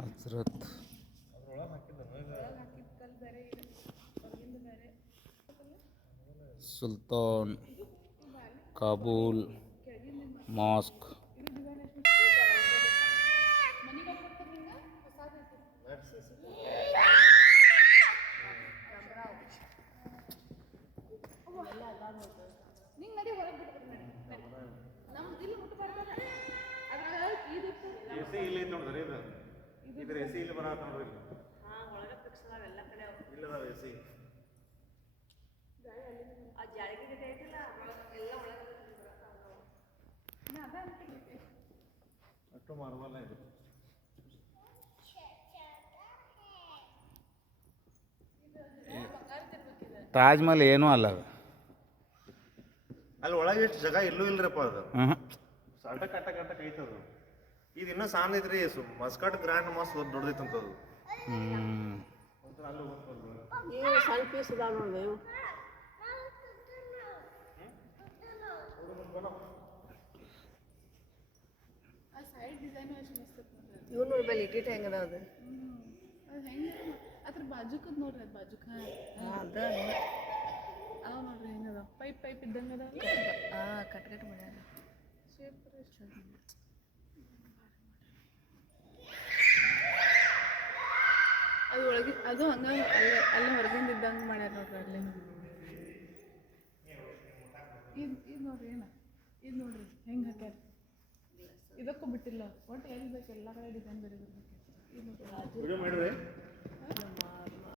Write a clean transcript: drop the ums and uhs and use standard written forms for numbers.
Hazrat Sultan Kabul mask. AC ಇಲ್ಲಿ ನೋಡಿದ್ರಿ ಇದ್ರ ಎಸಿ ಇಲ್ಲಿ ಬರತ್ತ ನೋಡ್ರಿ. ಇಲ್ಲದ ಎಸಿ ಅಷ್ಟು ಮಾರ್ಬಲ್ ಇದು. ತಾಜ್ ಮಹಲ್ ಏನೂ ಅಲ್ಲ ಅದು. ಅಲ್ಲಿ ಒಳಗೆ ಎಷ್ಟು ಜಾಗ ಇಲ್ಲೂ ಇಲ್ರಪ್ಪ ಅದು. ಸಣ್ಣ ಕಟ್ಟ ಐತದು. ಇದು ಇನ್ನೂ ಸಣ್ಣ ಐತ್ರಿ. ಮಸ್ಕಟ್ ಗ್ರ್ಯಾಂಡ್ ಮಸ್ತ್ ದೊಡ್ಡದೈತಂತದು. ಸಣ್ಣ ಪೀಸ್ ಅದಾವ ನೋಡ್ರಿ ಇವು. ಇವ್ ನೋಡ್ಬಲ್ಲಿ ಇಟ್ಟಿಟ್ಟು ಹೆಂಗದ ಅದು ಅದ್ರ ಬಾಜುಕದ್ ನೋಡ್ರಿ. ಅದು ಬಾಜುಕ ಅದ ಅವ ನೋಡ್ರಿ ಹೆಂಗದ ಪೈಪ್ ಇದ್ದಂಗೆ ಅದ. ಕಟ್ ಮಾಡ್ಯಾರ. ಅದು ಒಳಗೆ ಅದು ಹಂಗ ಅಲ್ಲೇ ಹೊರಗಿಂದ ಇದ್ದಂಗೆ ಮಾಡ್ಯಾರ ನೋಡ್ರಿ. ಅಲ್ಲೇ ಇದು ನೋಡ್ರಿ ಇದು ನೋಡ್ರಿ ಹೆಂಗೆ ಹಾಕ್ಯಾರ. ಇದಕ್ಕೂ ಬಿಟ್ಟಿಲ್ಲ ಒಟ್ಟು ಎಲ್ಲಿ ಬೇಕು ಎಲ್ಲ ಕಡೆ ಡಿಸೈನ್ ಬೇರೆ ಬರ್ಬೇಕು. ಇದು ನೋಡ್ರಿ